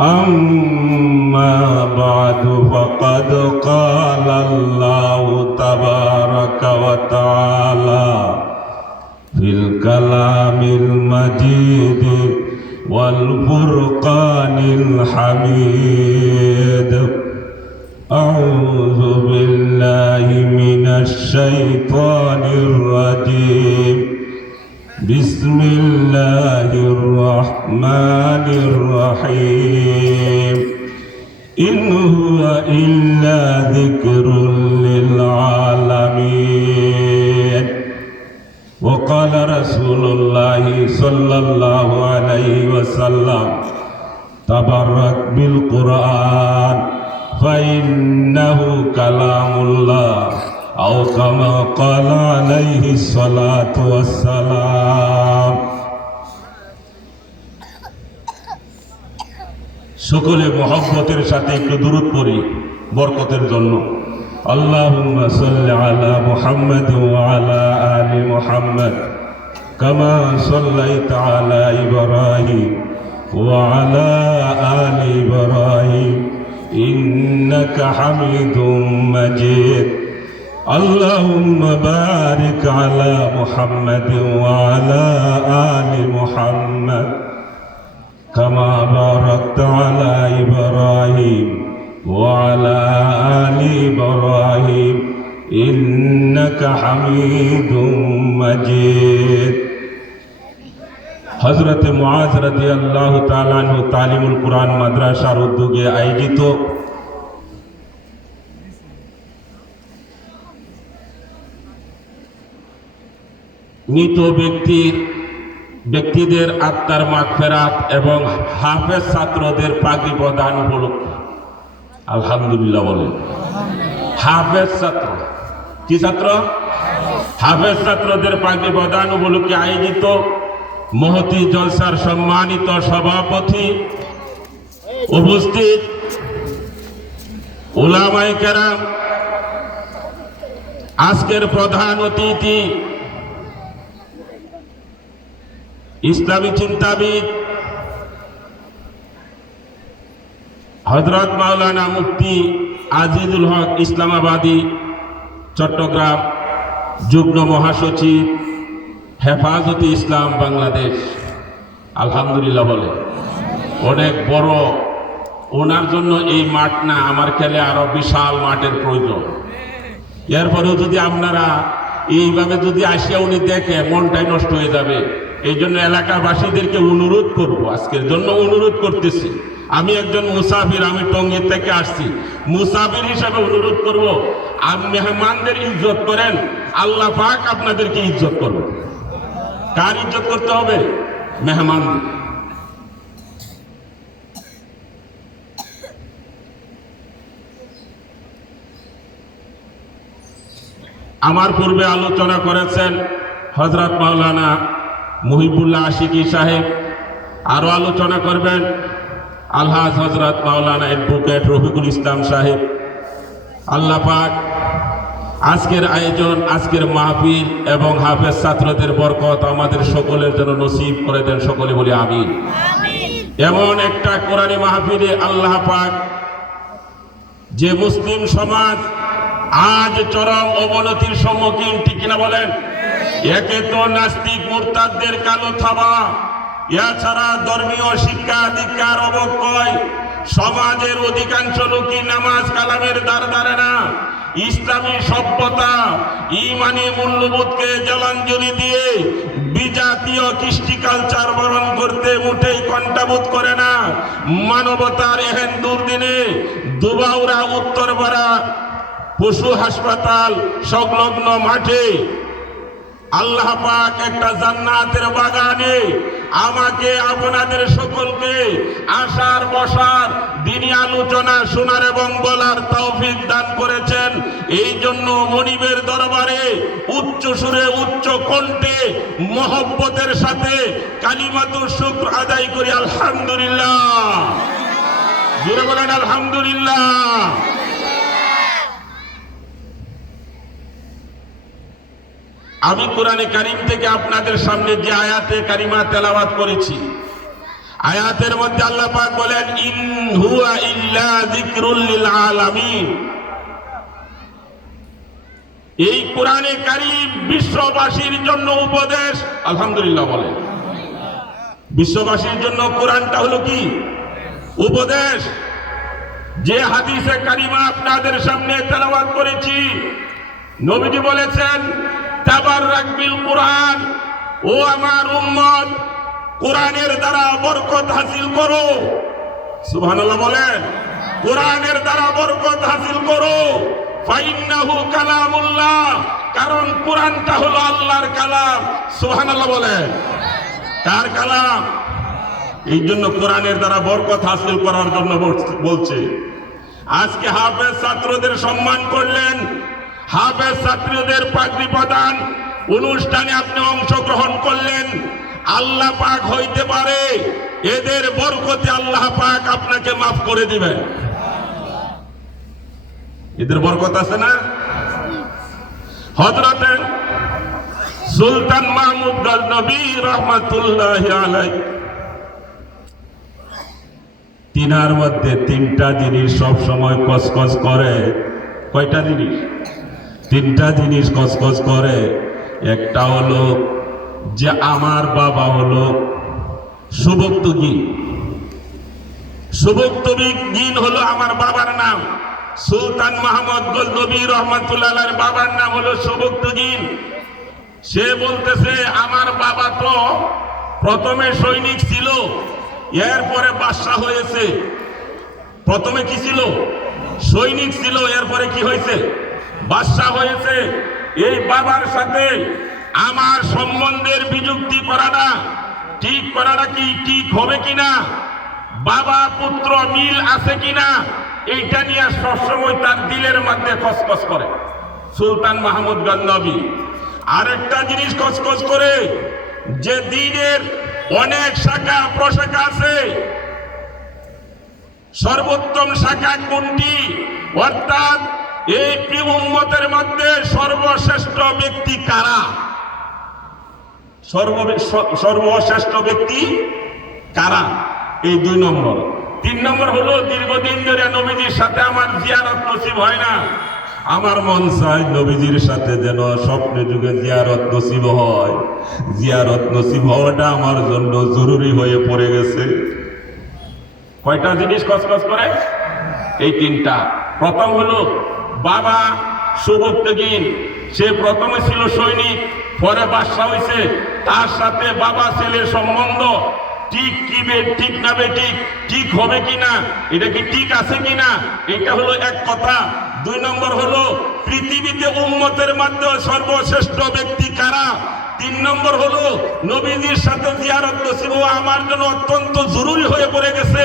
أما بعد فقد قال الله تبارك وتعالى في الكلام المجيد والفرقان الحميد أعوذ بالله من الشيطان الرجيم بسم الله الرحمن الرحيم إن هو إلا ذكر للعالمين وقال رسول الله صلى الله عليه وسلم تبرك بالقرآن فإنه كلام الله أو كما قال عليه الصلاة والسلام সকলে মহব্বতের সাথে একটু দুরূদ পড়ি বরকতের জন্য আল্লাহুম্মা সাল্লি আলা মুহাম্মাদ ওয়া আলা আলি মুহাম্মাদ কামা সাল্লাইতা আলা ইব্রাহিম ওয়া আলা আলি ইব্রাহিম ইন্নাকা হামিদুম মাজিদ اللهم بارك على محمد وعلى آل محمد كما باركت على إبراهيم وعلى آل إبراهيم إنك حميد مجيد হযরত মুআয রাদিয়াল্লাহু তাআলা আনহু তালিমুল কুরআন মাদ্রাসার উদ্যোগে আয়োজিত মৃত ব্যক্তিদের আত্মার মাগফিরাত এবং হাফেজ ছাত্রদের পাগড়ি প্রদান উপলক্ষে আলহামদুলিল্লাহ বলেন। হাফেজ ছাত্র কি ছাত্র? হাফেজ ছাত্রদের পাগড়ি প্রদান উপলক্ষে আয়োজিত মহতি জলসার সম্মানিত সভাপতি, উপস্থিত উলামায়ে কেরাম, আজকের প্রধান অতিথি ইসলামী চিন্তাবিদ হযরত মাওলানা মুফতি আজিজুল হক ইসলামাবাদী, চট্টগ্রাম যুগ্ম মহাসচিব হেফাজতে ইসলাম বাংলাদেশ, আলহামদুলিল্লাহ বলে। অনেক বড়, ওনার জন্য এই মাঠ না, আমার খেলে আরো বিশাল মাঠের প্রয়োজন। এরপরেও যদি আপনারা এইভাবে যদি আসিয়া উনি দেখে, মনটাই নষ্ট হয়ে যাবে। এই জন্য এলাকাবাসীদেরকে অনুরোধ করব, আজকের জন্য অনুরোধ করতেছি। আমি একজন মুসাফির, আমি টঙ্গী থেকে আসছি, মুসাফির হিসাবে অনুরোধ করব, আপনি মেহমানদের ইজ্জত করেন, আল্লাহ পাক আপনাদেরকে ইজ্জত করবে। কার ইজ্জত করতে হবে? মেহমানদের। আমার পূর্বে আলোচনা করেছেন হযরত মাওলানা মুহিবুল্লাহ আশিকি সাহেব, আরো আলোচনা করবেন আলহাজ হযরত মাওলানা অ্যাডভোকেট রফিকুল ইসলাম সাহেব। আল্লাহ পাক আজকের আয়োজন, আজকের মাহফিল এবং হাফেজ ছাত্রদের বরকত আমাদের সকলের জন্য নসিব করে দেন, সকলে বলি আমিন। এমন একটা কোরআনী মাহফিলে আল্লাহ পাক যে মুসলিম সমাজ আজ চরম অবনতির সম্মুখীন, ঠিক কিনা বলেন? একে তো নাস্তিক মুরতাদদের কালো থাবা, এছাড়া ধর্মীয় শিক্ষা দীক্ষার অবক্ষয়, সমাজের অধিকাংশ লোকই নামাজ কালামের দ্বার ধারে না, ইসলামী সভ্যতা ইমানি মূল্যবোধকে জলাঞ্জলি দিয়ে বিজাতীয় কৃষ্টি কালচার বরণ করতে মোটেই কণ্ঠাবোধ করে না। মানবতার এহেন দুর্দিনে দুবাউরা উত্তরপাড়া পশু হাসপাতাল সংলগ্ন মাঠে আল্লাহ পাক একটা জান্নাতের বাগানে আমাকে আপনাদের সকলকে আসার বসার দিনী আলোচনা শোনার এবং বলার তৌফিক দান করেছেন। এই জন্য মনিবের দরবারে উচ্চ সুরে উচ্চ কণ্ঠে মহব্বতের সাথে কালিমাতুর শুকর আদায় করি আলহামদুলিল্লাহ। জোরে বলেন আলহামদুলিল্লাহ। আমি কোরআনে কারীম থেকে আপনাদের সামনে যে আয়াতে কারিমা তেলাওয়াত করেছি, আয়াতের মধ্যে আল্লাহ পাক বলেন ইন হুয়া ইল্লা যিকরুল লিল আলামিন। এই কোরআনে কারীম বিশ্ববাসীর জন্য উপদেশ। আলহামদুলিল্লাহ বলেন। বিশ্ববাসীর জন্য কোরআনটা হলো কি? উপদেশ। যে হাদিসে কারিমা আপনাদের সামনে তেলাওয়াত করেছি, নবীজি বলেছেন তাবাররাক বিল কোরআন, ও আমার উম্মত কোরআনের দ্বারা বরকত হাসিল করো। সুবহানাল্লাহ বলেন। কোরআনের দ্বারা বরকত হাসিল করো। ফাইন্নাহু কালামুল্লাহ, কারণ কোরআনটা হলো আল্লাহর কালাম। সুবহানাল্লাহ বলেন। কার কালাম? এই জন্য কোরআনের দ্বারা বরকত হাসিল করার জন্য বলছে। আজকে হাফেজ ছাত্রদের সম্মান করলেন, হাফেজ ছাত্রদের পাগড়ি প্রদান অনুষ্ঠানে আপনি অংশগ্রহণ করলেন। আল্লাহ পাক হইতে পারে এদের বরকতে আল্লাহ পাক আপনাকে মাফ করে দিবেন। এদের বরকত আছে না? হযরতে সুলতান মাহমুদ গজনবী রহমাতুল্লাহি আলাইহি তিনার মধ্যে তিনটা জিনিস সব সময় কসকস করে। কয়টা জিনিস? তিনটা জিনিস কসকস করে। একটা হলো যে আমার বাবা হলো সুবক্তগীন। সুবক্তগীন হলো আমার বাবার নাম। সুলতান মাহমুদ গজনবী রহমাতুল্লাহ আলাইহির বাবার নাম হলো সুবক্তগীন। সে বলতেছে আমার বাবা তো প্রথমে সৈনিক ছিল, এরপরে বাদশা হয়েছে। প্রথমে কি ছিল? সৈনিক ছিল, এরপরে কি হয়েছে? বাদশা হয়েছে। এই বাবার সাথে আমার সম্বন্ধের বিযুক্তি করাটা কি ঠিক হবে কিনা, বাবা পুত্র মিল আছে কিনা, এইটা নিয়ে সবসময় তার দিলের মধ্যে খসখস করে সুলতান মাহমুদ গজনবী। আরেকটা জিনিস খসখস করে যে দ্বীনের অনেক শাখা প্রশাখা আছে, সর্বোত্তম শাখা কোনটি, অর্থাৎ এই উম্মতের মধ্যে সর্বশ্রেষ্ঠ ব্যক্তি কারা, সর্বশ্রেষ্ঠ ব্যক্তি কারা, এই 2 নম্বর। 3 নম্বর হলো দীর্ঘদিন ধরে নবীজির সাথে আমার জিয়ারত নসিব হয় না। আমার মন চায় নবীজির সাথে যেন স্বপ্নে যুগে জিয়ারত নসিব হয়। জিয়ারত নসিব হওয়াটা আমার জন্য জরুরি হয়ে পড়ে গেছে। কয়টা জিনিস কসকস করে? এই 3টা। প্রথম হলো বাবা সুবক্তগীন, সে প্রথমে ছিল সৈনিক, পরে বাদশা হয়েছে। তার সাথে বাবা ছেলের সম্বন্ধ ঠিক না বেঠিক, ঠিক হবে কিনা, এটা কি ঠিক আছে কিনা, এটা হলো এক কথা। 2 নম্বর হলো পৃথিবীতে উম্মতের মধ্যে সর্বশ্রেষ্ঠ ব্যক্তি কারা। 3 নম্বর হলো নবীজির সাথে জিয়ারত নসিব হওয়া আমার জন্য অত্যন্ত জরুরি হয়ে পড়ে গেছে।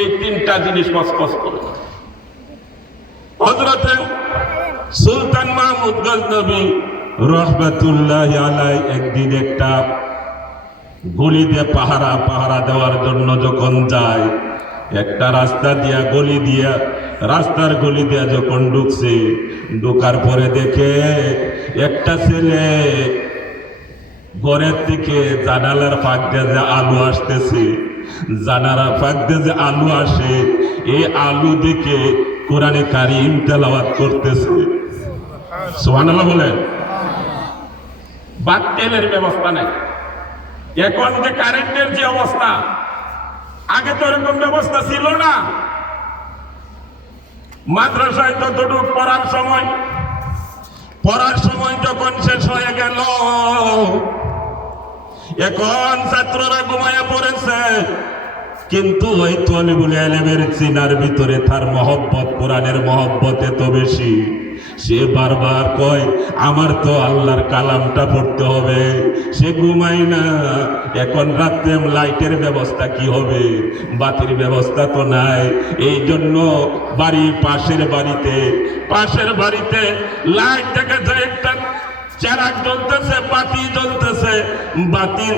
এই 3টা জিনিস কসকস করে। হযরতে সুলতান মাহমুদ গজনবী রহমাতুল্লাহি আলাইহি একদিন একটা গলি দিয়ে পাহারা দেওয়ার জন্য যখন যায়, একটা রাস্তা দিয়া রাস্তার গলি দিয়া যখন ঢুকার পরে দেখে একটা ছেলে ঘরের থেকে জানালার ফাঁক দিয়ে যে আলু আসতেছে, জানালার ফাঁক দিয়ে যে আলু আসে, এই আলু দেখে কোরআনে কারীম তেলাওয়াত করতেছে। সুবহানাল্লাহ বলেন। বাতিলের ব্যবস্থা নাই। এখন যে কারেন্টের যে অবস্থা, আগে তো এরকম ব্যবস্থা ছিল না। মাদ্রাসায় যতটুকু পড়ার সময় যখন শেষ হয়ে গেল, এখন ছাত্ররা ঘুমায়া পড়েছে, কিন্তু ওই তলিবুল ইলমের সিনার ভিতরে তার মহব্বত, কোরআনের মহব্বত এত বেশি, সে বারবার কয় আমার তো আল্লাহর কালামটা পড়তে হবে। সে ঘুমাই না। এখন রাত্রে লাইটের ব্যবস্থা কি হবে? বাতির ব্যবস্থা তো নাই। এই জন্য পাশের বাড়িতে লাইট দেখা যায়, একটা চেরাগ জ্বলতেছে, বাতি জ্বলতেছে, বাতির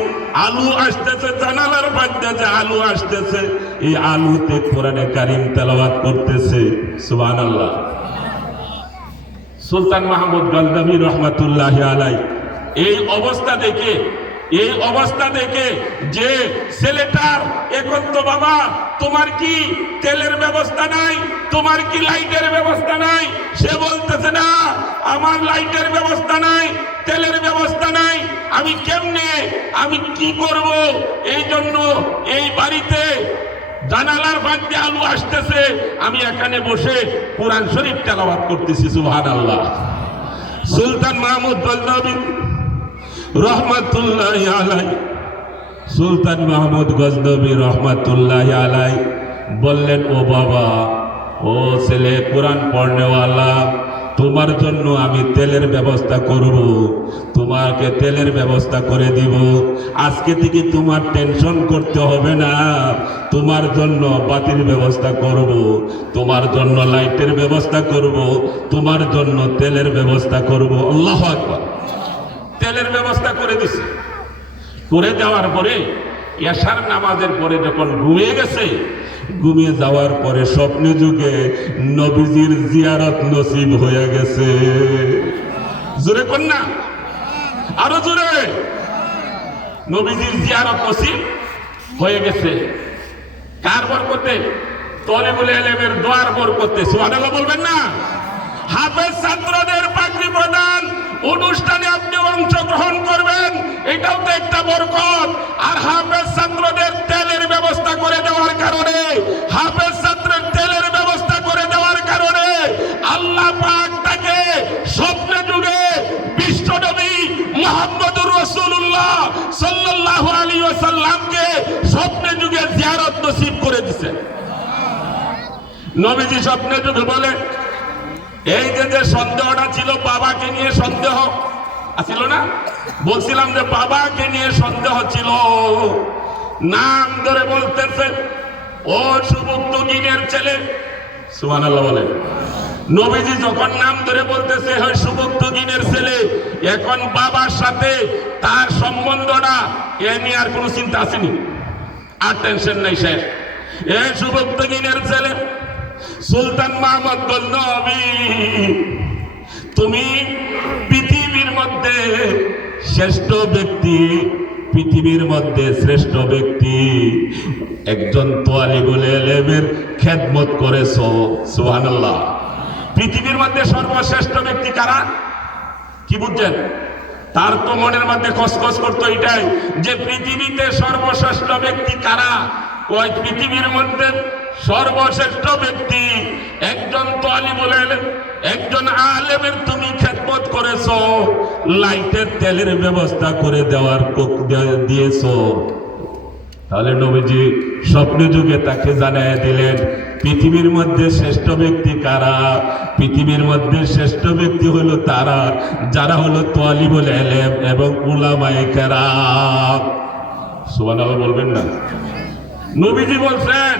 আলু আসতেছে, জানালার মধ্যে যে আলু আসতেছে, এই আলুতে কোরআনে কারীম তেলাওয়াত করতেছে। সুবহানাল্লাহ। সুলতান মাহমুদ গজনবী রহমাতুল্লাহি আলাইহি এই অবস্থা দেখে এই অবস্থা দেখে যে ছেলেটার এখন তো বাবা তোমার কি তেলের ব্যবস্থা নাই, তোমার কি লাইটের ব্যবস্থা নাই? সে বলতেছে না, আমার লাইটের ব্যবস্থা নাই, তেলের ব্যবস্থা নাই, আমি কেমনে, আমি কি করব? এই জন্য এই বাড়িতে জানালার ফাঁক দিয়ে আলু আসতেছে, আমি এখানে বসে কোরআন শরীফ তেলাওয়াত করতেছি। সুবহানাল্লাহ। সুলতান মাহমুদ গজনবী রহমাতুল্লাহি আলাইহি, সুলতান মাহমুদ গজনবী রহমাতুল্লাহি আলাইহি বললেন, ও বাবা, ও ছেলে কোরআন পড়নেওয়ালা, তোমার জন্য আমি তেলের ব্যবস্থা করব, তোমাকে তেলের ব্যবস্থা করে দিব। আজকে থেকে তোমার টেনশন করতে হবে না, তোমার জন্য বাতির ব্যবস্থা করব, তোমার জন্য লাইটের ব্যবস্থা করব, তোমার জন্য তেলের ব্যবস্থা করব। আল্লাহু আকবার। তেলের ব্যবস্থা করে দিছে। করে যাওয়ার পরে এশার নামাজের পরে যখন ঘুমিয়ে গেছে, ঘুমিয়ে যাওয়ার পরে স্বপ্নে যুগে নবীজির জিয়ারত নসিব হয়ে গেছে। জোরে কন্যা, আরো জোরে। নবীজির জিয়ারত নসিব হয়ে গেছে। কার বরকতে? তলিবুল ইলমের দোয়ার বরকতে। সুবহানাল্লাহ বলবেন না? হাফেজ ছাত্রদের পাগড়ি প্রদান অনুষ্ঠানে আপনি অংশগ্রহণ করবেন, এটাও তো একটা বরকত। আর হাফেজ ছাত্রদের তেলের ব্যবস্থা করে দেওয়ার কারণে, হাফেজ ছাত্রের তেলের ব্যবস্থা করে দেওয়ার কারণে আল্লাহ পাক তাকে স্বপ্নে যুগে বিশ্বনবী মুহাম্মদুর রাসূলুল্লাহ সাল্লাল্লাহু আলাইহি ওয়াসাল্লামকে স্বপ্নে যুগে জিয়ারত নসিব করে দিয়েছে। নবীজি স্বপ্নে যুগে বলে, এই যে সন্দেহটা ছিল বাবাকে নিয়ে সন্দেহ ছিল না, বলছিলাম যে বাবাকে নিয়ে সন্দেহ ছিল, নাম ধরে বলতেছে, ও সুবুক্তগিনের ছেলে। সুবহানাল্লাহ বলে। নবীজি যখন নাম ধরে বলতেছে হয় সুবুক্তগিনের ছেলে, এখন বাবার সাথে তার সম্বন্ধটা এ নিয়ে আর কোনো চিন্তা আসেনি, আর টেনশন নাই। শেষ। এ সুবুক্তগিনের ছেলে সুলতান মাহমুদ গজনবী, তুমি পৃথিবীর মধ্যে শ্রেষ্ঠ ব্যক্তি, পৃথিবীর মধ্যে শ্রেষ্ঠ ব্যক্তি, একজন তালিবুল ইলমের খেদমত করেছো। সুবহানাল্লাহ। পৃথিবীর মধ্যে সর্বশ্রেষ্ঠ ব্যক্তি কারা? কি বুঝছেন? তার তো মনের মধ্যে খসখস করতো এটাই যে পৃথিবীতে সর্বশ্রেষ্ঠ ব্যক্তি কারা। ওই পৃথিবীর মধ্যে সর্বশ্রেষ্ঠ ব্যক্তি একজন তালিবুল ইলম, একজন আলেমের তুমি খেদমত করেছো, লাইটের তেলের ব্যবস্থা করে দিয়েছো। তাহলে নবীজি স্বপ্ন যুগে তাকে জানায় দিলেন পৃথিবীর মধ্যে শ্রেষ্ঠ ব্যক্তি কারা। পৃথিবীর মধ্যে শ্রেষ্ঠ ব্যক্তি হলো তারা যারা হলো তালিবুল ইলম এবং উলামায়ে কেরাম। সুবহানাল্লাহ বলবেন না? নবীজি বলছেন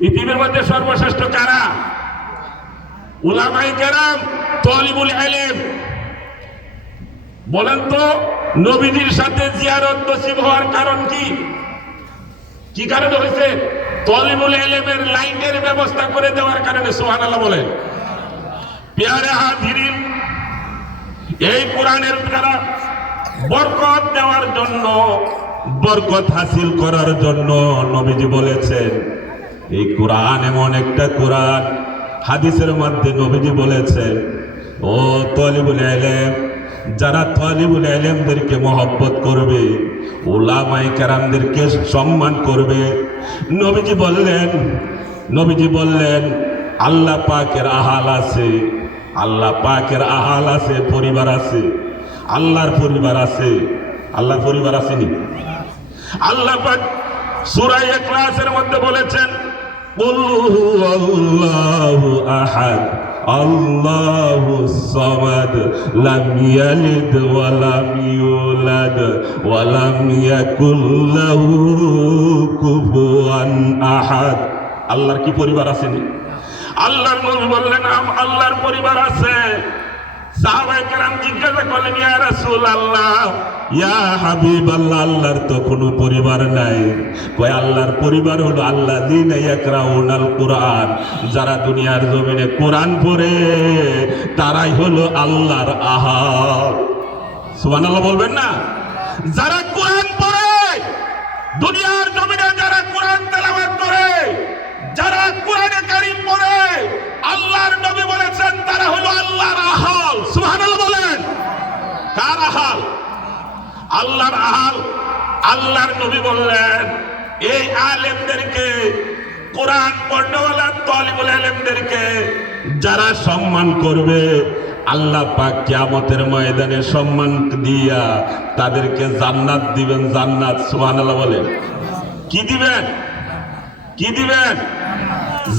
পৃথিবীর মধ্যে সর্বশ্রেষ্ঠ কারা? উলামায়ে কেরাম, তালিবুল ইলম। বলেন তো নবীজির সাথে জিয়ারত নসিব হওয়ার কারণ কি? কি কারণে হয়েছে? তালিবুল ইলমের লাইটের ব্যবস্থা করে দেওয়ার কারণে। সুবহানাল্লাহ বলেন। প্যারে হাজিরিন, এই কোরআনের দ্বারা বরকত দেওয়ার জন্য, বরকত হাসিল করার জন্য নবীজি বলেছেন, এই কোরআন এমন একটা কোরআন, হাদিসের মধ্যে নবীজি বলেছেন, ও তালিবুল ইলম, যারা তালিবুল ইলমদেরকে মহব্বত করবে, উলামায়ে কেরামদেরকে সম্মান করবে, নবীজি বললেন আল্লাহ পাকের আহাল আছে, আল্লাহ পাকের আহাল আছে, পরিবার আছে, আল্লাহর পরিবার আছে। আল্লাহর পরিবার আসেনি? আল্লাহ পাক সূরা ইখলাসের মধ্যে বলেছেন, কুল হুয়াল্লাহু আহাদ আল্লাহুস সামাদ লাম ইয়ালিদ ওয়া লাম ইউলাদ ওয়া লাম ইয়াকুল লাহু কুফুয়ান আহাদ। আল্লাহর কি পরিবার আসেনি? আল্লাহর নবী বললেন আল্লাহর পরিবার আছে। সাহাবায়ে কেরাম জিজ্ঞাসা করলেন, ইয়া রাসূলুল্লাহ, ইয়া হাবিবাল্লাহ, আল্লাহর তো কোনো পরিবার নাই। কয় আল্লাহর পরিবার হলো আল্লাযীনা ইয়াকরাউনাল কুরআন, যারা দুনিয়ার জমিনে কোরআন পড়ে তারাই হলো আল্লাহর আহাল। সুবহানাল্লাহ বলবেন না? যারা কোরআন পড়ে, দুনিয়ার জমিনে যারা কোরআন তেলাওয়াত করে, যারা কোরআনে কারীম পড়ে, আল্লাহর নবী বলেছেন তারা হলো আল্লাহর আহাল। সুবহানাল্লাহ বলেন। কার আহাল? আল্লাহর আহাল। আল্লাহর নবী বললেন এই আলেমদেরকে, কোরআন পড়নেওয়ালা তালিবুল ইলমদেরকে যারা সম্মান করবে, আল্লাহ পাক কিয়ামতের ময়দানে সম্মান দিয়া তাদেরকে জান্নাত দিবেন। জান্নাত। সুবহানাল্লাহ বলেন। কি দিবেন? কি দিবেন?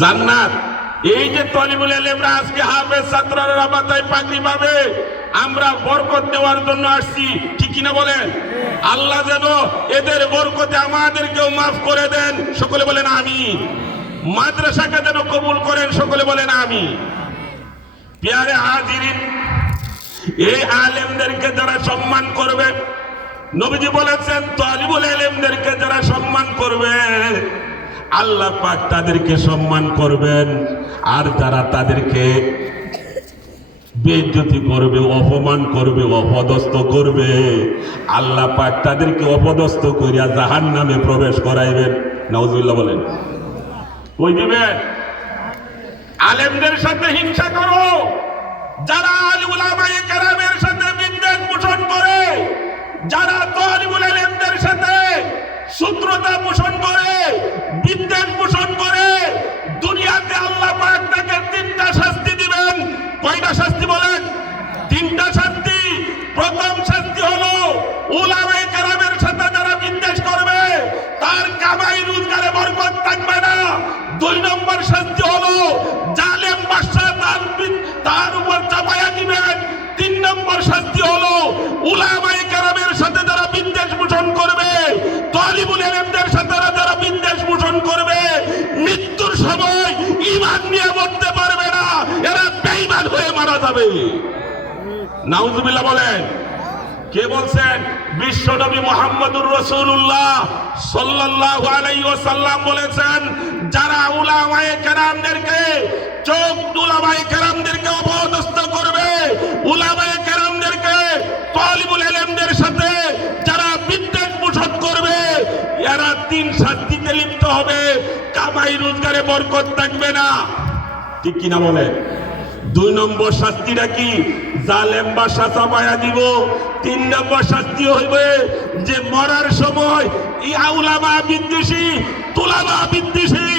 জান্নাত। এই যে তালিবুল ইলমরা আজকে হাফেজ ছাত্ররা মাথায় পাগড়ি পাবে, আমরা বরকত নেওয়ার জন্য আসছি, ঠিক কিনা বলেন? আল্লাহ যেন এদের বরকতে আমাদেরকেও মাফ করে দেন, সকলে বলেন আমিন। মাদ্রাসাকে যেন কবুল করেন, সকলে বলেন আমিন। প্যারে হাজিরিন, এই আলেমদেরকে যারা সম্মান করবে, নবীজি বলেছেন তালিবুল ইলমদেরকে যারা সম্মান করবে, আল্লাহ পাক তাদেরকে সম্মান করবেন। আর যারা তাদেরকে বেইজ্জতি করবে, অপমান করবে, অপদস্থ করবে, আল্লাহ পাক তাদেরকে অপদস্থ করিয়া জাহান্নামে প্রবেশ করাইবেন। নাউজুবিল্লাহ বলেন। কই দিবেন? আলেমদের সাথে হিংসা করো, যারা উলামায়ে কেরামের সাথে বিদ্বেষ পোষণ করে, যারা তালিবুল ইলমদের সাথে শত্রুতা পোষণ করে, বিদ্বেষ পোষণ করে, দুনিয়াতে আল্লাহ পাক তাকে তিনটা শাস্তি দিবেন। কয়টা শাস্তি বলেন? তিনটা শাস্তি। প্রথম শাস্তি হলো উলামায়ে কেরামের সাথে যারা বিদ্বেষ করবে তার কামাই রোজগারে বরকত থাকবে না। দুই নম্বর শাস্তি হলো জালেম বাদশা তার উপর চাপায়া দিবেন। তিন নম্বর শাস্তি হলো উলামায়ে কেরামের সাথে যারা বিদ্বেষ পোষণ করবে, তালিবুল ইলমদের সাথে যারা বিদ্বেষ পোষণ করবে, মৃত্যুর সময় ঈমান নিয়ে মরতে পারবে না, এরা বেঈমান হয়ে মারা যাবে। নাউজুবিল্লাহ বলেন। কে বলছেন? বিশ্বনবী মুহাম্মদুর রাসূলুল্লাহ সাল্লাল্লাহু আলাইহি ওয়াসাল্লাম বলেছেন যারা উলামায়ে কেরামদেরকে উলামায়ে কেরামদেরকে অপদস্থ করবে, উলামায়ে কেরামদেরকে তালিবুল ইলমদের সাথে যারা বিদ্বেষ পোষণ করবে, এরা তিন শাস্তিতে লিপ্ত হবে। কামাই রোজগারে বরকত থাকবে না, ঠিক কিনা বলে? দুই নম্বর শাস্তিটা কি? জালেম বাদশা চাপায়া দিব। তিন নম্বর শাস্তি হইবে যে মরার সময় উলামা বিদ্বেষী, তুলামা বিদ্বেষী,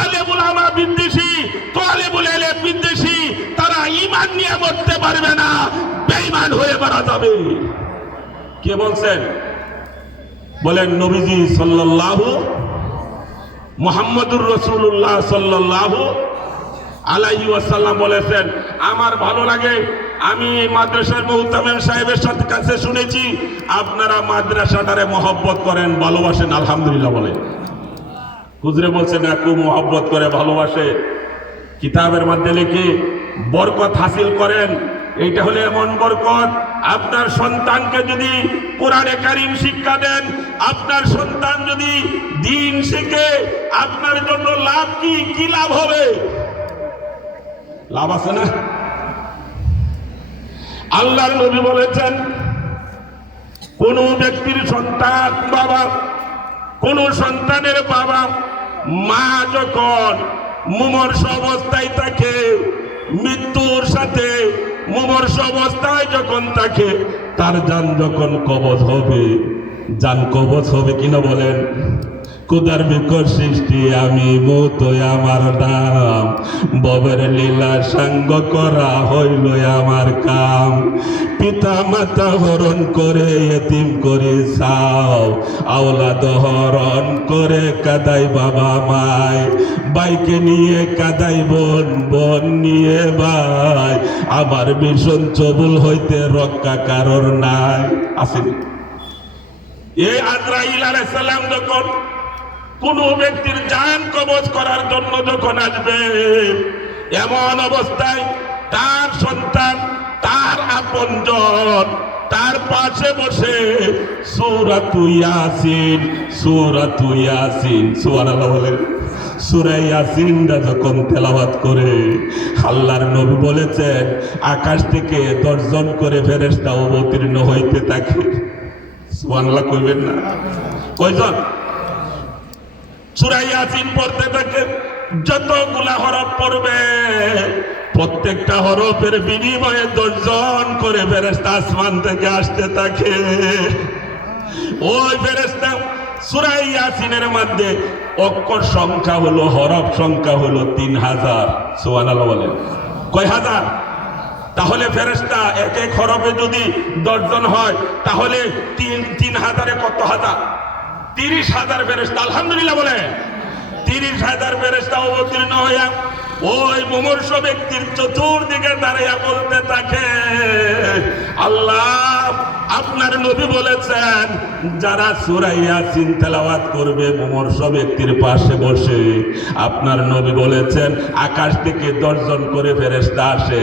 আলেম উলামা বিদ্বেষী, তালিবুল ইলম বিদ্বেষী, তারা ঈমান নিয়ে মরতে পারবে না, বেঈমান হয়ে মারা যাবে। কে বলছেন? বলেন নবীজি সাল্লাল্লাহু মুহাম্মদুর রাসূলুল্লাহ সাল্লাল্লাহু আলাইহি ওয়াসাল্লাম বলেছেন। আমার ভালো লাগে, আমি মাদ্রাসার মুহতামিম সাহেবের সাথে কাছে শুনেছি আপনারা মাদ্রাসাটারে মহব্বত করেন, ভালোবাসেন। আলহামদুলিল্লাহ বলেন। হুজুরে বলছেন না, খুব মহব্বত করে, ভালোবাসে। কিতাবের মধ্যে লিখে বরকত হাসিল করেন। এইটা হলে এমন বরকত, আপনার সন্তানকে যদি কোরআনে কারীম শিক্ষা দেন, আপনার সন্তান যদি দ্বীন শিখে, আপনার জন্য লাভ কি? কি লাভ হবে? লাভ আছে না? আল্লাহর নবী বলেছেন কোন ব্যক্তির সন্তান বাবা, কোন সন্তানের বাবা মা যখন মুমূর্ষ অবস্থায় থাকে, মৃত্যুর সাথে মুমূর্ষ অবস্থায় যখন থাকে, তার জান যখন কবজ হবে, জান কবজ হবে কিনা বলেন? কুদার বিকট সৃষ্টি আমি মত আমার নাম, ববের লীলা সাঙ্গ করা হইল আমার কাম। পিতা মাতা হরণ করে এতিম করে চাও, আওলাদ হরণ করে কাদাই বাবা মায়, বাইকে নিয়ে কাদাই বোন, বোন নিয়ে ভাই, আমার ভীষণ চবুল হইতে রক্ষা কারণ নাই। আসেন এই আজরাইল আলাইহিস সালাম যখন কোন ব্যক্তির জান কবজ করার জন্য যখন আসবে, এমন অবস্থায় তার সন্তান, তার আপনজন তার পাশে বসে সূরাতু ইয়াসিন, সূরাতু ইয়াসিন, সুবহানাল্লাহ বলেন, সূরা ইয়াসিনটা যখন তেলাওয়াত করে, আল্লাহর নবী বলেছেন আকাশ থেকে 10 জন করে ফেরেশতা অবতীর্ণ হইতে থাকে। সুবহানাল্লাহ কইবেন না? কয়জন? সূরা ইয়াসিন পড়তে থাকে, যতগুলা হরফ পড়বে প্রত্যেকটা হরফের বিনিময়ে 10 জন করে ফেরেশতা আসমান থেকে আসতে থাকে। ওই ফেরেশতা সূরা ইয়াসিনের মধ্যে অক্ষর সংখ্যা হলো, হরফ সংখ্যা হলো 3000। সুবহানাল্লাহ বলেন। কয় হাজার? তাহলে ফেরেশতা এক এক হরফে যদি 10 জন হয় তাহলে 3000-এ কত হাজার? 30,000 ফেরেশতা। আলহামদুলিল্লাহ বলে 30,000 ফেরেশতা অবতীর্ণ হইয়া ওই মুমূর্ষ ব্যক্তির চতুর্দিকে দাঁড়িয়ে বলতে থাকে, আল্লাহ আপনার নবী বলেছেন যারা সূরা ইয়াসিন তেলাওয়াত করবে মুমূর্ষ ব্যক্তির পাশে বসে, আপনার নবী বলেছেন আকাশ থেকে 10 জন করে ফেরেশতা আসে।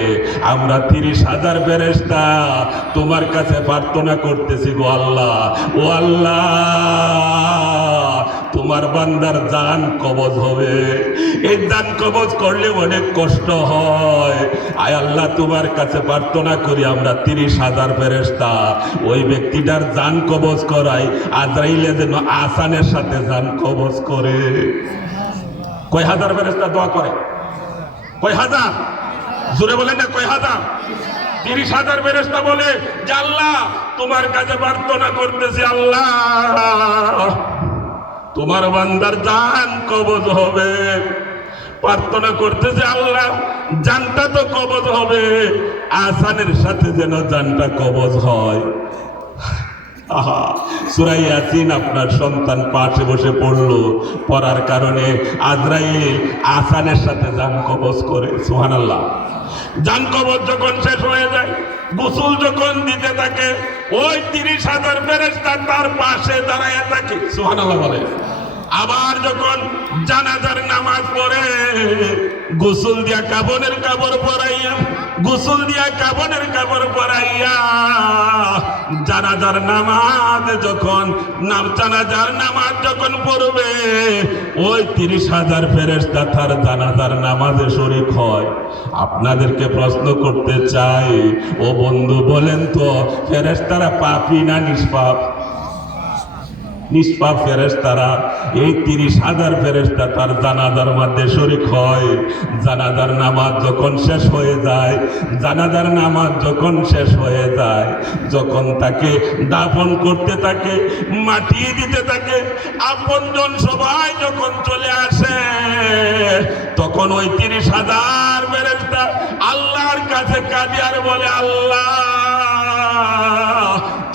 আমরা 30,000 ফেরেশতা তোমার কাছে প্রার্থনা করতেছি গো আল্লাহ, ও আল্লাহ তোমার বান্দার জান কবজ হবে। এই জান কবজ করলে অনেক কষ্ট হয়। আয় আল্লাহ তোমার কাছে প্রার্থনা করি আমরা 30,000 ফেরেশতা ওই ব্যক্তিটার জান কবজ করাই, আজরাইলে যেন আসানের সাথে জান কবজ করে। কয় হাজার ফেরেশতা দোয়া করে? কয় হাজার? জোরে বলেন না কয় হাজার? 30,000 ফেরেশতা বলে যে আল্লাহ তোমার কাছে প্রার্থনা করতেছি, আল্লাহ তোমার বান্দার জান কবজ হবে। প্রার্থনা করতেছে আল্লাহ জানটা তো কবজ হবে, আসানের সাথে যেন জানটা কবজ হয়। আহা, সূরা ইয়াসিন আপনার সন্তান পাশে বসে পড়লো, পড়ার কারণে আজরাইল আসানের সাথে জান কবজ করে। সুবহানাল্লাহ। জান কবজ যখন শেষ হয়ে যায়, গোসল যখন দিতে থাকে, ওই 30,000 ফেরেশতা তার পাশে দাঁড়ায় থাকে। সুবহানাল্লাহ বলে। আবার যখন জানাজার নামাজ পড়ে, গোসল দিয়া কাফনের কাপড় পরাইয়া, গোসল দিয়া কাফনের কাপড় পরাইয়া জানাজার নামাজ যখন জানাজার নামাজ যখন পড়বে, ওই 30,000 ফেরেশতা তার জানাজার নামাজে শরীক হয়। আপনাদেরকে প্রশ্ন করতে চাই, ও বন্ধু বলেন তো ফেরেশতারা পাপী না নিষ্পাপ? নিষ্পাপ ফেরেশতারা। এই 30,000 ফেরেশতা তার জানাজার মধ্যে শরীক হয়। জানাজার নামাজ যখন শেষ হয়ে যায়, জানাজার নামাজ যখন শেষ হয়ে যায়, যখন তাকে দাফন করতে থাকে, মাটি দিতে থাকে, আপনজন সবাই যখন চলে আসে, তখন ওই 30,000 ফেরেশতা আল্লাহর কাছে কাঁদে আর বলে, আল্লাহ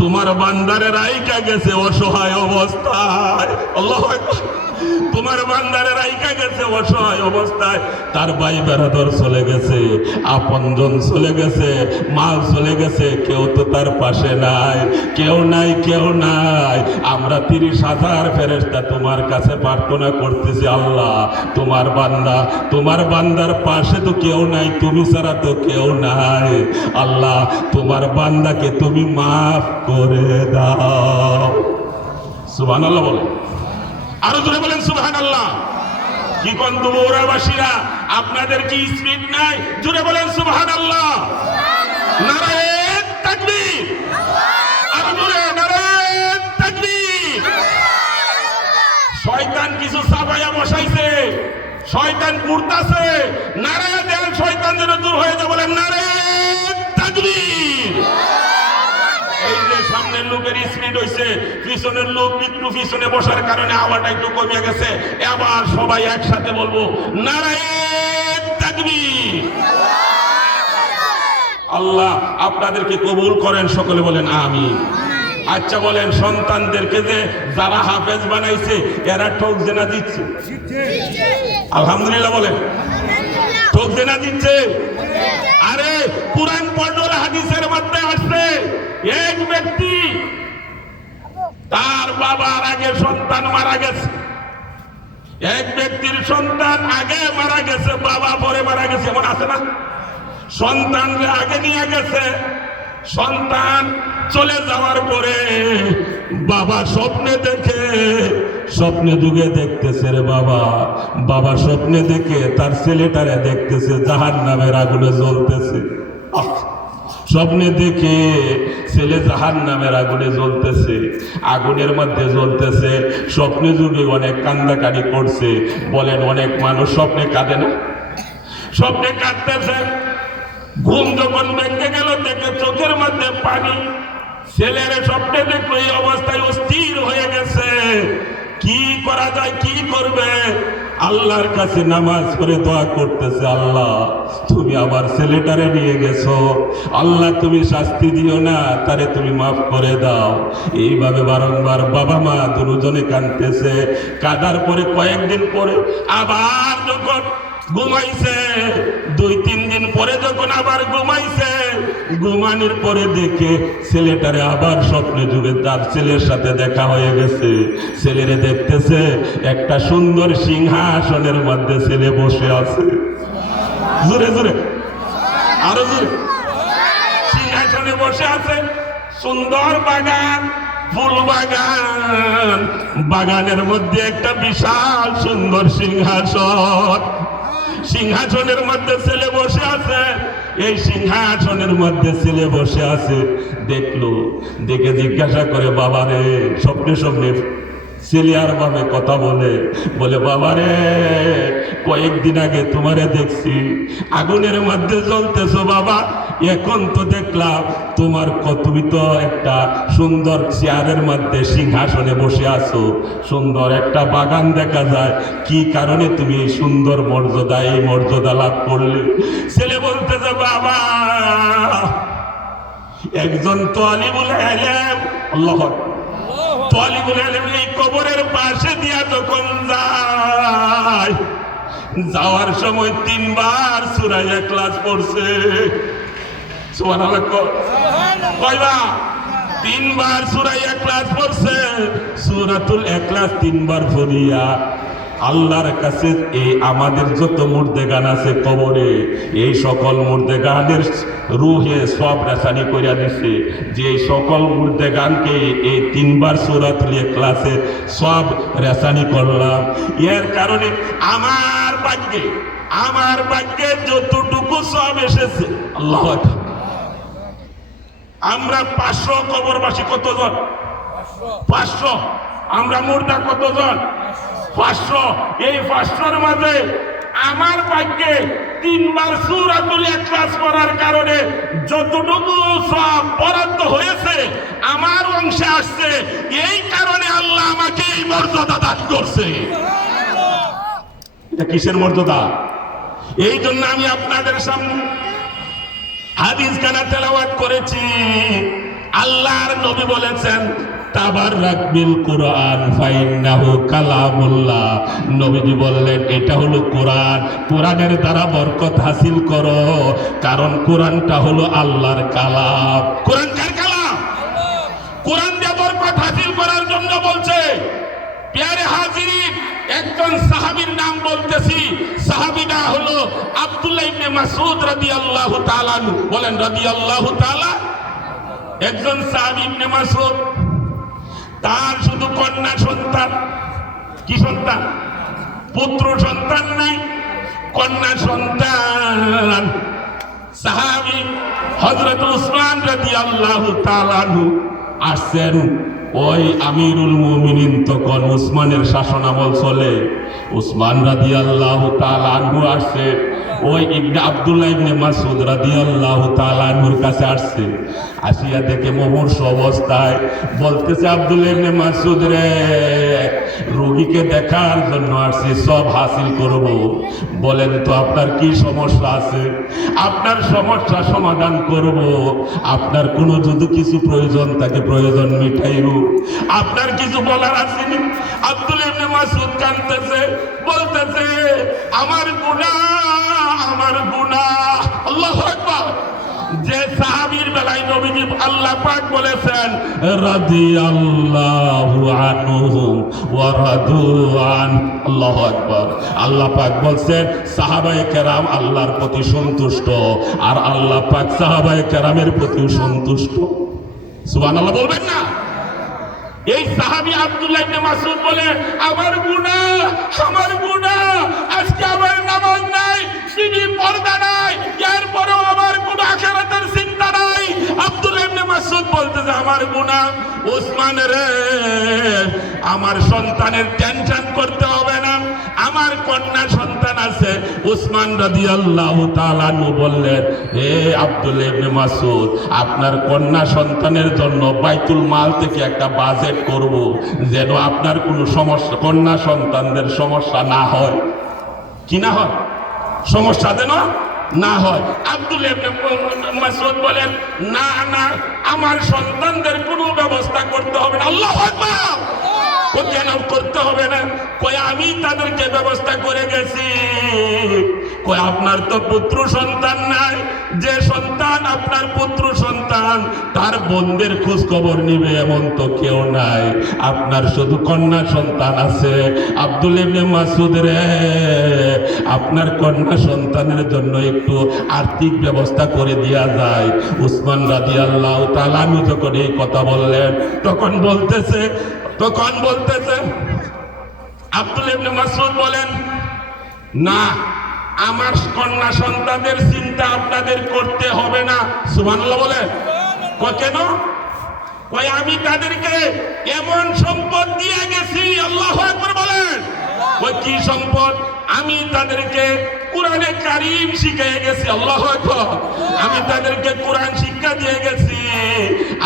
তোমার বান্দারে রাইকা গেছে অসহায় অবস্থায়। আল্লাহু আকবার। তোমার বান্দারে রাইকা গেছে অসহায় অবস্থায়, তার ভাই বেরাদর চলে গেছে, আপনজন চলে গেছে, মাল চলে গেছে, কেউ তো তার পাশে নাই, কেউ নাই, কেউ নাই। আমরা 30,000 ফেরেশতা তোমার কাছে প্রার্থনা করতেছি, আল্লাহ তোমার বান্দা, তোমার বান্দার পাশে তো কেউ নাই, তুমি ছাড়া তো কেউ নাই। আল্লাহ তোমার বান্দাকে তুমি মাফ করে দাও। সুবহানাল্লাহ বলে। আরো জোরে বলেন সুবহানাল্লাহ। কি কোন দুবৌরাবাসীরা আপনাদের কি স্পিড নাই? জোরে বলেন সুবহানাল্লাহ। নারায়ে তাকবীর। আরো জোরে নারায়ে তাকবীর। শয়তান কিছু চাপাইয়া বসাইছে, শয়তান ঘুরতাছে, নারায়ে দেন শয়তান যেন দূর হয়ে যায়। বলেন নারায়ে তাকবীর। এই যে সামনের লোকের স্পিড হইছে, পিছনের লোক একটু পিছনে বসার কারণে আওয়াজটা একটু কমে গেছে। এবার সবাই একসাথে বলবো নারায়ে তাকবীর। আল্লাহ আপনাদেরকে কবুল করেন, সকলে বলেন আমিন। আচ্ছা বলেন, সন্তানদেরকে যে যারা হাফেজ বানাইছে এরা ঠক জেনা দিচ্ছে? আলহামদুলিল্লাহ বলেন। ঠক জেনা দিচ্ছে? আরে কুরআন পড়ল, হাদিসের মধ্যে আসছে এক ব্যক্তি তার বাবার আগে সন্তান মারা গেছে। এক ব্যক্তির সন্তান আগে মারা গেছে, বাবা পরে মারা গেছে, এমন আছে না? সন্তান আগে নিয়ে গেছে, সন্তান চলে যাওয়ার পরে বাবা স্বপ্নে দেখে, স্বপ্নে যুগে দেখতেছে রে বাবা, বাবা স্বপ্নে দেখে তার ছেলেটারে দেখতেছে জাহান্নামের আগুনে জ্বলতেছে। স্বপ্নে দেখে ছেলে জাহান্নামের আগুনে জ্বলতেছে, আগুনের মধ্যে জ্বলতেছে। স্বপ্নে যুগে অনেক কান্দাকাটি করছে। বলেন অনেক মানুষ স্বপ্নে কাঁদে না? স্বপ্নে কাঁদতেছে। ঘুম যখন ভেঙে গেল দেখে চোখের মধ্যে পানি। ছেলের স্বপ্নে দেখলো এই অবস্থায় অস্থির হয়ে গেছে। কি করা যায়, কি করবে? আল্লাহর কাছে নামাজ পড়ে দোয়া করতেছে, আল্লাহ তুমি আমার ছেলেটারে নিয়ে গেছো, আল্লাহ তুমি শাস্তি দিও না, তারে তুমি মাফ করে দাও। এইভাবে বারংবার বাবা মা দুজনে কাঁদতেছে। কাঁদার পরে কয়েকদিন পরে আবার যখন ঘুমাইছে, 2-3 দিন পরে যখন আবার ঘুমাইছে, ঘুমানোর পরে দেখে ছেলেটারে আবার স্বপ্নে যুগে তার ছেলের সাথে দেখা হয়ে গেছে। ছেলেরে দেখতেছে একটা সুন্দর সিংহাসনের মধ্যে ছেলে বসে আছে। জোরে জোরে, আরো জোরে। সিংহাসনে বসে আছে, সুন্দর বাগান, ফুল বাগান, বাগানের মধ্যে একটা বিশাল সুন্দর সিংহাসন। সিংহাসনের মধ্যে ছেলে বসে আছে। এই সিংহাসনের মধ্যে ছেলে বসে আছে। দেখলো, দেখে জিজ্ঞাসা করে, বাবারে, স্বপ্নে স্বপ্নে ছেলে আর ভাবে কথা বলে, বাবারে কয়েকদিন আগে তোমারে দেখছি আগুনের মধ্যে জ্বলতেছো বাবা, এখন তো দেখলাম তোমার তুমি তো একটা সুন্দর চেয়ারের মধ্যে সিংহাসনে বসে আছো, সুন্দর একটা বাগান দেখা যায়, কি কারণে তুমি এই সুন্দর মর্যাদা, এই মর্যাদা লাভ করলে? ছেলে বলতেছে, বাবা একজন তালিবুল ইলম, আল্লাহু আকবার, তালিবুল ইলম এই কবরের পাশে দিয়া যখন যায়, যাওয়ার সময় 3 বার সূরা ইখলাস পড়ছে। সুবহানাল্লাহ, কয়বার? 3 বার সূরা ইখলাস পড়ছে। সূরাতুল ইখলাস 3 বার পড়িয়া আল্লাহর কাছে এই আমাদের যত মুর্দেগান আছে কবরে, এই সকল মুর্দেগানের রুহে সব রেসানি করিয়া দিছে, যে এই সকল মুর্দেগানকে এই 3 বার সূরাতুল ইখলাসে সব রেসানি করলাম। এর কারণে আমার ভাগ্যে যতটুকু সব এসেছে, আল্লাহু আকবার। আমরা 500 কবরবাসী কতজন? 500। আমরা মুর্দা কতজন? 500। এই 500-র মাঝে আমার ভাগ্যে 3 বার সূরাতুল ইখলাস পড়ার কারণে যতটুকু সব বরাদ্দ হয়েছে আমার অংশে আসছে। এই কারণে আল্লাহ আমাকে এই মর্যাদা দান করছে। এটা কিসের মর্যাদা? এই জন্য আমি আপনাদের সামনে হাদিস খানা তেলাওয়াত করেছি। আল্লাহর নবী বলেছেন, তাবাররাক বিল কুরআন ফাইন্নাহু কালামুল্লাহ। নবীজি বললেন, এটা হলো কোরআন, কোরআনের দ্বারা বরকত হাসিল করো, কারণ কোরআনটা হলো আল্লাহর কালাম। কোরআন কার কালাম? কোরআন দিয়ে বরকত হাসিল করার জন্য বলছে। প্যারে হাজিরিন, একজন সাহাবীর নাম বলতেছি, সাহাবীটা হলো আব্দুল্লাহ ইবনে মাসউদ রাদিয়াল্লাহু তাআলা আনহু। বলেন রাদিয়াল্লাহু তাআলা। একজন সাহাবী ইবনে মাসউদ, তার শুধু কন্যা সন্তান। কি সন্তান? পুত্র সন্তান নাই, কন্যা সন্তান। সাহাবী হযরত উসমান রাদিয়াল্লাহু তাআলা আনহু আসছেন। ওই আমিরুল মুমিনিন তখন উসমানের শাসনামল চলে। উসমান রাদিয়াল্লাহু তাআলা আনহু আসছে, ওই ইবনে আব্দুল্লাহ ইবনে মাসউদ রাদিয়াল্লাহু তাআলা আনহুর কাছে আসছে। আসিয়া দেখে মুমূর্ষ অবস্থায় বলতেছে, আব্দুল্লাহ ইবনে মাসউদ রে, রোগীকে দেখার জন্য আসছি, সব হাসিল করব। বলেন তো আপনার কি সমস্যা আছে? আপনার সমস্যা সমাধান করব। আপনার কোনো যদি কিছু প্রয়োজন থাকে প্রয়োজন মিটাইব। আপনার কিছু বলার আছে নি? আব্দুল্লাহ ইবনে মাসউদ কাঁদতেছে, বলতেছে, আমার গুনাহ, আমার গুনাহ। আল্লাহু আকবার। যে সাহাবীর বেলায় নবীজি আল্লাহ পাক বলেছেন, রাদিয়াল্লাহু আনহুম ওয়া রাদু আন। আল্লাহু আকবার। আল্লাহ পাক বলছেন, সাহাবায়ে কেরাম আল্লাহর প্রতি সন্তুষ্ট, আর আল্লাহ পাক সাহাবায়ে কেরামের প্রতি সন্তুষ্ট। সুবহানাল্লাহ বলবেন না? এই সাহাবী আব্দুল্লাহ ইবনে মাসউদ বলে, আমার গুনাহ, আমার গুনাহ, আজকে আমার নামাজ নাই, বিবি পর্দা নাই, এরপরেও আমার কোনো আখিরাতের চিন্তা নাই, আমার গুনাহ। উসমান রে, আমার সন্তানের টেনশন করতে হবে না, আমার কন্যা সন্তান আছে। উসমান রাদিয়াল্লাহু তাআলা আনহু বললেন, হে আব্দুল্লাহ ইবনে মাসউদ, আপনার কন্যা সন্তানের জন্য বাইতুল মাল থেকে একটা বাজেট করব, যেন আপনার কোনো সমস্যা, কন্যা সন্তানদের সমস্যা না হয়। কি না হয়? সমস্যা যেন না হয়। আব্দুল্লাহ ইবনে মাসউদ বলেন, না না, আমার সন্তানদের কোনো ব্যবস্থা করতে হবে না। আল্লাহু আকবার। কেন করতে হবে না? কই আমি তাদেরকে ব্যবস্থা করে গেছি। কই আপনার তো পুত্র সন্তান নাই, যে সন্তান আপনার পুত্র সন্তান তার বোনদের খোঁজ খবর নিবে এমন তো কেউ নাই, আপনার শুধু কন্যা সন্তান আছে। আব্দুল্লাহ ইবনে মাসউদ রে, আপনার কন্যা সন্তানের জন্য একটু আর্থিক ব্যবস্থা করে দেয়া যায়। উসমান রাদিয়াল্লাহু তাআলা আনহু যখন এই কথা বললেন, তখন বলতেছে আব্দুল্লাহ ইবনে মাসউদ বলেন, না, আমার কন্যা সন্তানদের চিন্তা আপনাদের করতে হবে না। সুবহানাল্লাহ বলেন। কেন? কই আমি তাদেরকে এমন সম্পদ দিয়ে গেছি। আল্লাহু আকবার বলেন। ওই কি সম্পদ? আমি তাদেরকে কোরআনে কারীম শিখিয়ে গেছি। আল্লাহু আকবার। আমি তাদেরকে কোরআন শিক্ষা দিয়ে গেছি।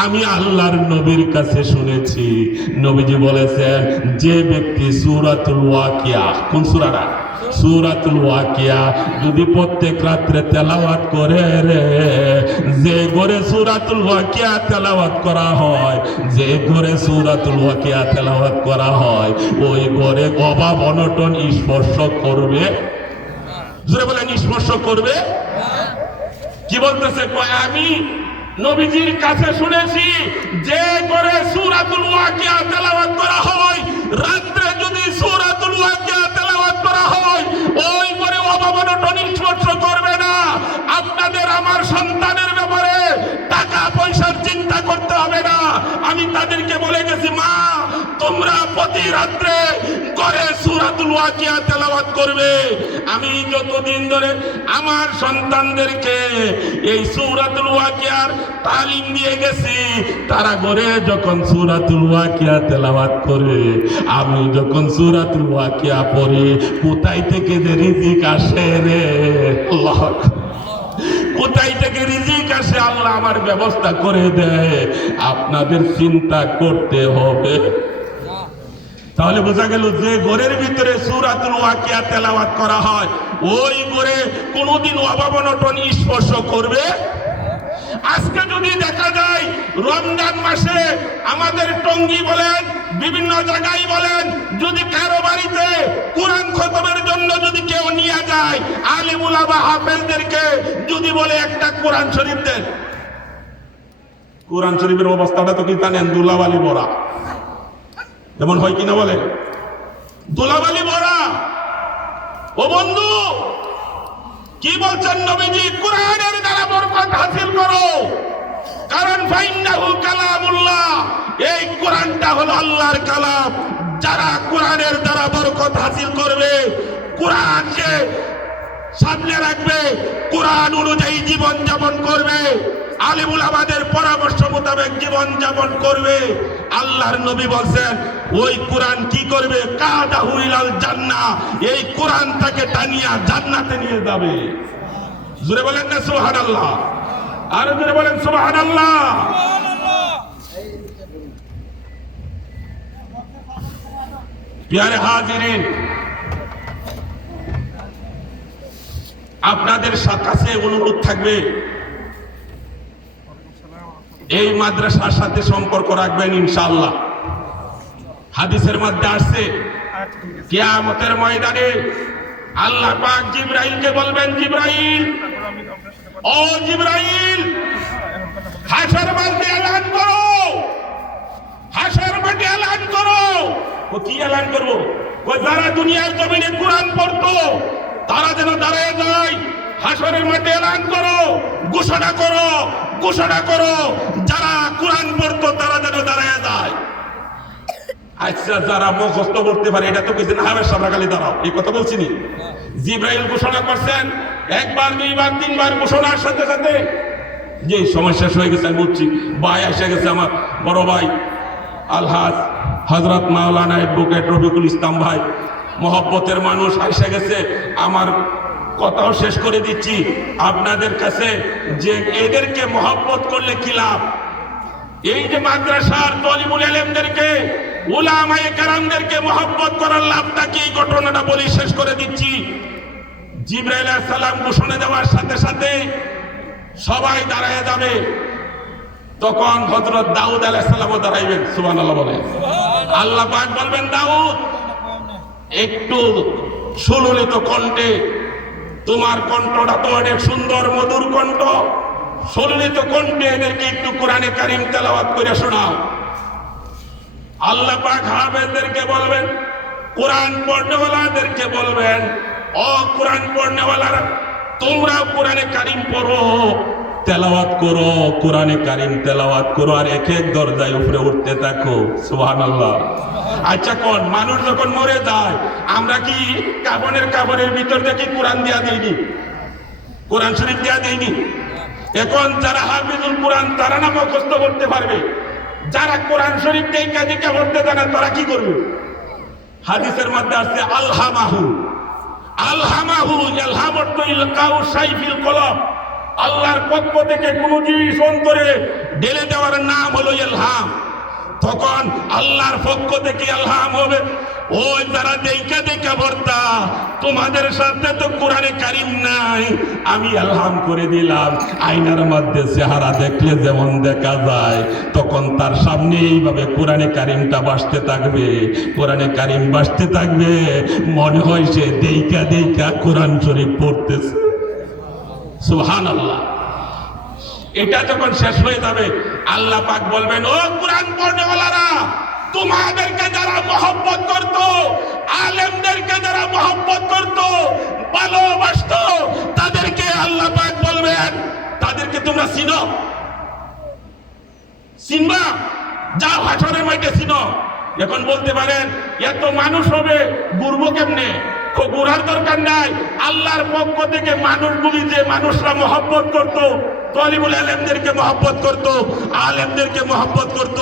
আমি আল্লাহর নবীর কাছে শুনেছি, নবীজি বলেছেন, যে ব্যক্তি সূরাতুল ওয়াকিয়া, কোন সূরাটা? সূরাতুল ওয়াকিয়া যদি প্রত্যেক রাত্রে তেলাওয়াত করে রে, যে ঘরে সূরাতুল ওয়াকিয়া তেলাওয়াত করা হয়, যে ঘরে সূরাতুল ওয়াকিয়া তেলাওয়াত করা হয়, ওই ঘরে অভাব অনটন স্পর্শ করবে। জোরে বলেন, স্পর্শ করবে। কি বলতেছে? আমি নবীজির কাছে শুনেছি, যে ঘরে সূরাতুল ওয়াকিয়া তেলাওয়াত করা হয়, রাত্রে যদি সূরাতুল ওয়াকিয়া তেলাওয়াত করা হয়, ওই ঘরে অভাব অনটন স্পর্শ করবে না। আপনাদের আমার সন্তানের ব্যাপারে টাকা পয়সার চিন্তা করতে হবে না। আমি তাদেরকে বলে গেছি, মা, তোমরা প্রতি রাত্রে ঘরে সূরাতুল ওয়াকিয়া তেলাওয়াত করবে। আমি যতদিন ধরে আমার সন্তানদেরকে এই সূরাতুল ওয়াকিয়ার তালিম দিয়ে গেছি, তারা ঘরে যখন সূরাতুল ওয়াকিয়া তেলাওয়াত করে, আমি যখন সূরাতুল ওয়াকিয়া পড়ি, কোথায় থেকে যে রিজিক আসে রে, আল্লাহ, কোথায় থেকে রিজিক আসে আল্লাহ আমার ব্যবস্থা করে দেয়। আপনাদের চিন্তা করতে হবে। তাহলে বোঝা গেল, যে ঘরের ভিতরে সূরাতুল ওয়াকিয়া তেলাওয়াত করা হয়, ওই ঘরে কোনোদিন অভাব অনটন স্পর্শ করবে। আজকে যদি দেখা যায় রমজান মাসে আমাদের টঙ্গী বলেন, বিভিন্ন জায়গায় বলেন, যদি কারো বাড়িতে কোরআন খতমের জন্য যদি কেউ নিয়ে যায়, আলিম উলামা হাফেজদেরকে যদি বলে একটা কোরআন শরীফ দেন, কোরআন শরীফের অবস্থাটা তো কি জানেন? দুলাবালি ভরা। যেমন হয় কিনা বলে, দুলাবালি ভরা। ও বন্ধু, কি বলছেন নবীজি? কোরআনের দ্বারা বরকত হাসিল করো, কারণ ফাইন্নাহু কালামুল্লাহ, এই কোরআনটা হলো আল্লাহর কালাম। যারা কোরআনের দ্বারা বরকত হাসিল করবে, কোরআনকে সামনে রাখবে, কোরআন অনুযায়ী জীবন যাপন করবে, আলিম উলামাদের পরামর্শ মোতাবেক জীবন যাপন করবে, আল্লাহর নবী বলছেন, ওই কোরআন কি করবে? কাদাহু ইলাল জান্নাহ, এই কোরআন তাকে টানিয়া জান্নাতে নিয়ে যাবে। জোরে বলেন না সুবহানাল্লাহ? আর জোরে বলেন সুবহানাল্লাহ। প্রিয় হাজিরিন, আপনাদের কাছে অনুরোধ থাকবে, এই মাদ্রাসার সাথে সম্পর্ক রাখবেন ইনশাআল্লাহ। হাদিসের মধ্যে আসছে, কিয়ামতের ময়দানে আল্লাহ পাক জিবরাইলকে বলবেন, জিবরাইল, ও জিবরাইল, হাশর মাঠে এলান করো, হাশর মাঠে এলান করো। ও কি এলান করব? ও যারা দুনিয়ার জমিনে কোরআন পড়তো তারা যেন দাঁড়ায় যায়। হাশরের মাঠে এলান করো, ঘোষণা করো, ঘোষণা করো, যারা কোরআন পড়তো তারা যেন দাঁড়ায় যায়। আচ্ছা, যারা মুখস্থ করতে পারে, এটা তো কিছু না হবে, সামনে খালি দাঁড়াও, এই কথা বলছিনি। জিবরাইল ঘোষণা করছেন, একবার, দুইবার, তিনবার ঘোষণার সাথে সাথে যে সময় শেষ হয়ে গেছে আমি বুঝছি। ভাই এসে গেছে আমার বড় ভাই আলহাজ হযরত মাওলানা অ্যাডভোকেট রফিকুল ইসলাম ভাই, মহব্বতের মানুষ এসে গেছে। আমার কথাও শেষ করে দিচ্ছি আপনাদের কাছে যে এদেরকে মহব্বত করলে কি লাভ। এই যে মাদ্রাসার তলিবুল ইলমদেরকে, উলামায়ে কেরামদেরকে মহব্বত করার লাভটা কি, এই ঘটনাটা বলি শেষ করে দিচ্ছি। জিবরাইল আলাইহিস সালাম ঘোষণা দেওয়ার সাথে সাথে সবাই দাঁড়ায় যাবে, তখন হযরত দাউদ আলাইহিস সালামও দাঁড়াইবেন। সুবহানাল্লাহ বলেন। আল্লাহ পাক বলবেন, দাউদ একটু সুললিত কণ্ঠে, তোমার কণ্ঠটা তো অনেক সুন্দর মধুর কণ্ঠ, সুললিত কণ্ঠে এদেরকে একটু কোরআনে কারীম তেলাওয়াত করে শোনাও। আল্লাহ পাক হাফেজদেরকে বলবেন, কোরআন পড়নেওয়ালাদেরকে বলবেন, ও কোরআন পড়নেওয়ালারা তোমরা কোরআনে কারীম পড়ো, তেলাওয়াত করো, কোরআনে কারীম তেলাওয়াত করো, আর এক এক দরজায় উপরে উঠতে থাকো। সুবহানাল্লাহ। আচ্ছা কোন মানুষ যখন মরে যায় আমরা কি কাফনের ভিতর থেকে কোরআন দিয়া দেইনি, কোরআন শরীফ দিয়া দেইনি? এখন যারা হাফিজুল কোরআন তারা না মুখস্থ করতে পারবে, যারা কোরআন শরীফ দেখা দেখা পড়তে জানে তারা কি করবে? হাদিসের মধ্যে আছে আলহামাহু, আলহামাহু, ইলহাম অর্থ ইলকাউ শাইফিল কলব, আল্লাহর পক্ষ থেকে কোন জিনিস অন্তরে ঢেলে দেওয়ার নাম হলো ইলহাম। তখন আল্লাহর পক্ষ থেকে ইলহাম হবে, ওই যারা দেখা দেখা পড়তা তোমাদের সাথে তো কোরআনে কারীম নাই, আমি ইলহাম করে দিলাম। আয়নার মধ্যে চেহারা দেখলে যেমন দেখা যায়, তখন তার সামনে এইভাবে কোরআনে কারীমটা ভাসতে থাকবে, কোরআনে কারীম ভাসতে থাকবে, মনে হয় সে দেখা দেখা কোরআন শরীফ পড়তেছে। সুবহানাল্লাহ। এটা যখন শেষ হয়ে যাবে আল্লাহ পাক বলবেন, ও কোরআন পড়নেওয়ালারা, তোমাদেরকে যারা মহব্বত করত, আলেমদেরকে যারা মহব্বত করত, ভালোবাসতো, তাদেরকে আল্লাহ পাক বলবেন, তাদেরকে তোমরা চিনো, চিনবা, যাও হাসরের মাঠে চিনো। এখন বলতে পারেন এত মানুষ হবে ঘুরবো কেমনে? ঘুরার দরকার নাই। আল্লাহর পক্ষ থেকে মানুষগুলি যে মানুষরা মহব্বত করত, তলিবুল ইলমদেরকে মহব্বত করত, আলেমদেরকে মহব্বত করত,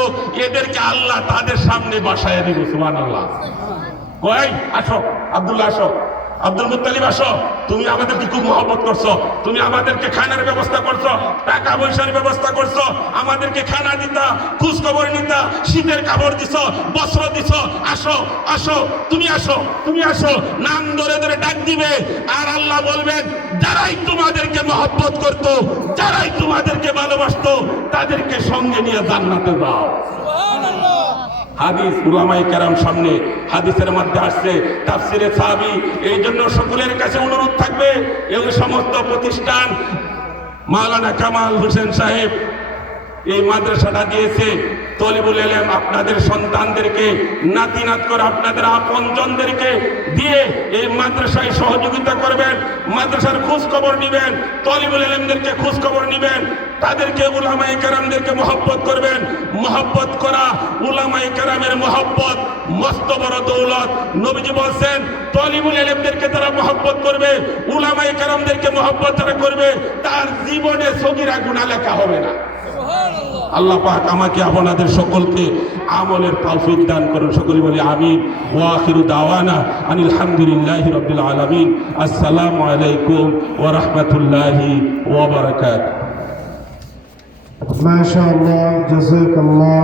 এদেরকে আল্লাহ তাদের সামনে বসায় দিব। সুবহানাল্লাহ। কই আসো আব্দুল্লাহ, আসো আব্দুল মুত্তালিব, আসো, তুমি আমাদেরকে খুব মহব্বত করছো, তুমি আমাদেরকে খানার ব্যবস্থা করছো, টাকা পয়সার ব্যবস্থা করছো, আমাদেরকে খানা দিতা, খোঁজ খবর নিতা, শীতের কাপড় দিছো, বস্ত্র দিছো, আসো আসো, তুমি আসো, তুমি আসো, নাম ধরে ধরে ডাক দিবে। আর আল্লাহ বলবেন, যারাই তোমাদেরকে মহব্বত করতো, যারাই তোমাদেরকে ভালোবাসতো, তাদেরকে সঙ্গে নিয়ে জান্নাতে যাও। হাদিস উলামায়ে কেরাম সামনে হাদিসের মধ্যে আসছে, তাফসিরে সাহাবী। এই জন্য সকলের কাছে অনুরোধ থাকবে, এই সমস্ত প্রতিষ্ঠান মাওলানা কামাল হোসেন সাহেব এই মাদ্রাসাটা দিয়েছে, তলিবুল ইলম আপনাদের সন্তানদেরকে, নাতি নাত করে আপনাদের আপনজনদেরকে দিয়ে এই মাদ্রাসায় সহযোগিতা করবেন, মাদ্রাসার খোঁজ খবর নিবেন, তলিবুল ইলমদেরকে খোঁজ খবর নিবেন, তাদেরকে উলামায়ে কেরামদেরকে মহব্বত করবেন। মহব্বত করা, উলামায়ে কেরামের মহব্বত মস্ত বড় দৌলত। নবীজি বলছেন, তলিবুল ইলমদেরকে যারা মহব্বত করবে, উলামায়ে কেরামদেরকে মহব্বত যারা করবে, তার জীবনে সগীরা গুনাহ লেখা হবে না। আল্লাহ পাক আমাকে আপনাদের সকলকে আমলের তৌফিক দান করুন। সকলে বলি আমিন। ওয়া আখিরু দাওয়ানা আনিল হামদুলিল্লাহি রাব্বিল আলামিন। আসসালামু আলাইকুম ওয়া রাহমাতুল্লাহি ওয়া বারাকাতুহু। মাশাআল্লাহ, জাযাকাল্লাহ।